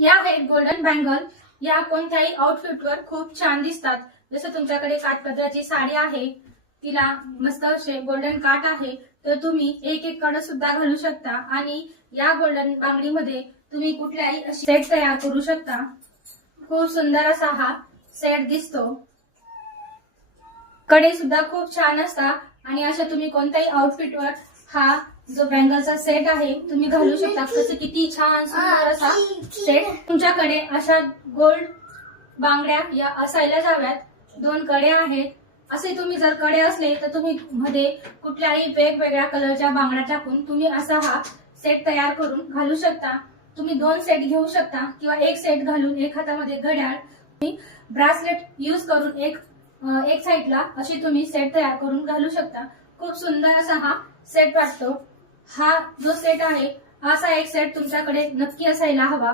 या आहेत golden bangle. या कोणत्याही आउटफिटवर खूप छान दिसतात. जसं तुमच्याकडे काठपदराची साडी आहे, तिला मस्त असे गोल्डन काठ आहे, तर तुम्ही एक एक कडा सुद्धा घालू शकता आणि या गोल्डन बांगडीमध्ये तुम्ही कुठल्याही अशी सेट तयार करू शकता. खूप सुंदर असा हा सेट दिसतो. कडे सुद्धा खूप छान असतात आणि अशा तुम्ही कोणत्याही आउटफिटवर हा जो बँगलचा सेट आहे तुम्ही घालू शकता. कसं किती छान सुंदर असा सेट. तुमच्याकडे अशा गोल्ड बांगड्या या असायला जाव्यात. 2 कडे आहेत. असे तुम्ही जर कडे असले तर तुम्ही मध्ये कुठल्याही वेगवेगळ्या कलरच्या बांगड्या टाकून तुम्ही असा हा सेट तयार करून घालू शकता. तुम्ही 2 सेट घेऊ शकता किंवा एक सेट घालून एक हातामध्ये घड्याळ, ब्रासलेट यूज करून एक साइडला अशी तुम्ही सेट तयार करून घालू शकता. खूप सुंदर असा हा सेट वाटतो. हा जो सेट आहे असा एक सेट तुमच्याकडे नक्की असायला हवा.